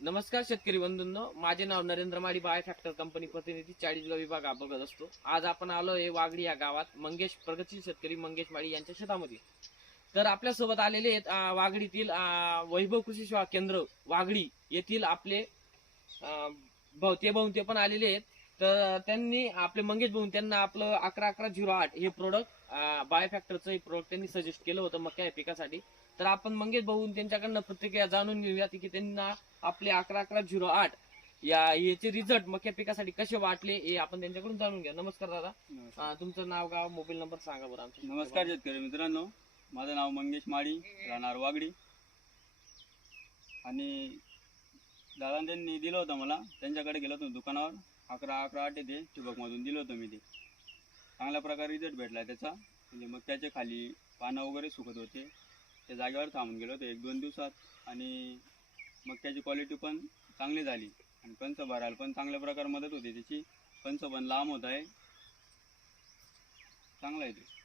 नमस्कार शेतकरी बंधूंनो, माझे नाव नरेंद्र माडी, बाय फॅक्टर कंपनी प्रतिनिधी, चाळीसगाव विभाग हा बघत असतो. आज आपण आलोय वागडी या गावात मंगेश प्रगतशील शेतकरी मंगेश माडी यांच्या शेतामध्ये. तर आपल्या सोबत आलेले आहेत वागडीतील वैभव कृषी सेवा केंद्र वागडी येथील आपले भाऊ ते पण आलेले आहेत. तर त्यांनी आपले मंगेश भाऊ त्यांना आपलं 111108 हे प्रोडक्ट बाय फॅक्टरचं हे प्रोडक्ट त्यांनी सजेस्ट केलं होतं मक्या या पिकासाठी. तर आपण मंगेश भाऊ त्यांच्याकडनं प्रतिक्रिया जाणून घेऊया की त्यांना आपले 111108 याचे रिझल्ट मक्या पिकासाठी कसे वाटले हे आपण त्यांच्याकडून जाणून घ्या. नमस्कार दादा, तुमचं नाव, गाव, मोबाईल नंबर सांगा बरं आमच्या. नमस्कार शेतकरी मित्रांनो, माझं नाव मंगेश माडी, राहणार वागडी. आणि दादा त्यांनी दिलं होतं मला, त्यांच्याकडे गेलो होतो दुकानावर. 111108 येते ठिबकमधून दिलं होतं मी. ते चांगल्या प्रकारे रिझल्ट भेटला त्याचा. म्हणजे मग त्याचे खाली पानं वगैरे सुकत होते, त्या जागेवर थांबून गेलो होतो 1-2 दिवसात. आणि मग त्याची क्वालिटी पण चांगली झाली आणि कंच भरायला पण चांगल्या प्रकारे मदत होती त्याची. कंच पण लांब होत आहे, चांगला आहे ते.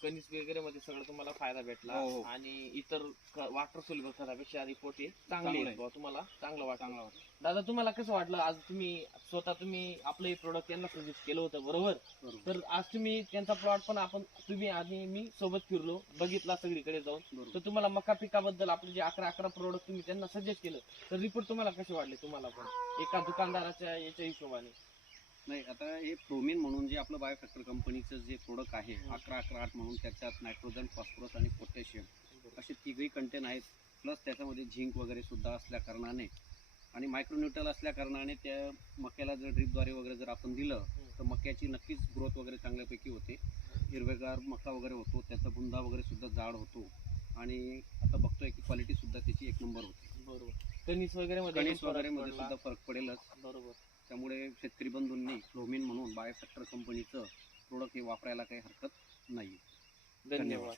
कणीस वगैरे मध्ये सगळं तुम्हाला फायदा भेटला. हो, हो. आणि इतर वॉटर सोल्युबल खतापेक्षा रिपोर्ट हे चांगले चांगलं आहेत बुवा, तुम्हाला चांगलं वाटलं. चांगला होता. दादा, तुम्हाला कसं वाटलं आज तुम्ही आपलं हे प्रोडक्ट त्यांना सजेस्ट केलं होतं बरोबर? तर आज तुम्ही त्यांचा प्लॉट पण तुम्ही आणि मी सोबत फिरलो, बघितला सगळीकडे जाऊन. बरोबर. तर तुम्हाला मका पिकाबद्दल आपले जे 1111 प्रोडक्ट तुम्ही त्यांना सजेस्ट केलं, तर रिपोर्ट तुम्हाला कसे वाटले तुम्हाला पण एका दुकानदाराच्या याच्या हिशोबाने? नाही, आता हे प्रोमिन म्हणून जे आपलं बायोफॅक्टर कंपनीचं जे प्रोडक्ट आहे 111108 म्हणून, त्याच्यात नायट्रोजन, फॉस्फरस आणि पोटॅशियम असे तिघही कंटेन आहेत. प्लस त्याच्यामध्ये झिंक वगैरे सुद्धा असल्या कारणाने आणि मायक्रोन्यूट्रल असल्या कारणाने त्या मक्याला जर ड्रीपद्वारे वगैरे जर आपण दिलं तर मक्याची नक्कीच ग्रोथ वगैरे चांगल्यापैकी होते. हिरवेगार मका वगैरे होतो, त्याचा बुंदा वगैरे सुद्धा जाड होतो. आणि आता बघतोय की क्वालिटी सुद्धा त्याची 1 नंबर होती. बरोबर. कणीस वगैरे मध्ये सुद्धा फरक पडेलच. बरोबर. त्यामुळे शेतकरी बंधूंनी फ्लोमिन म्हणून बायोफॅक्टर कंपनीचं प्रोडक्ट हे वापरायला काही हरकत नाही. धन्यवाद.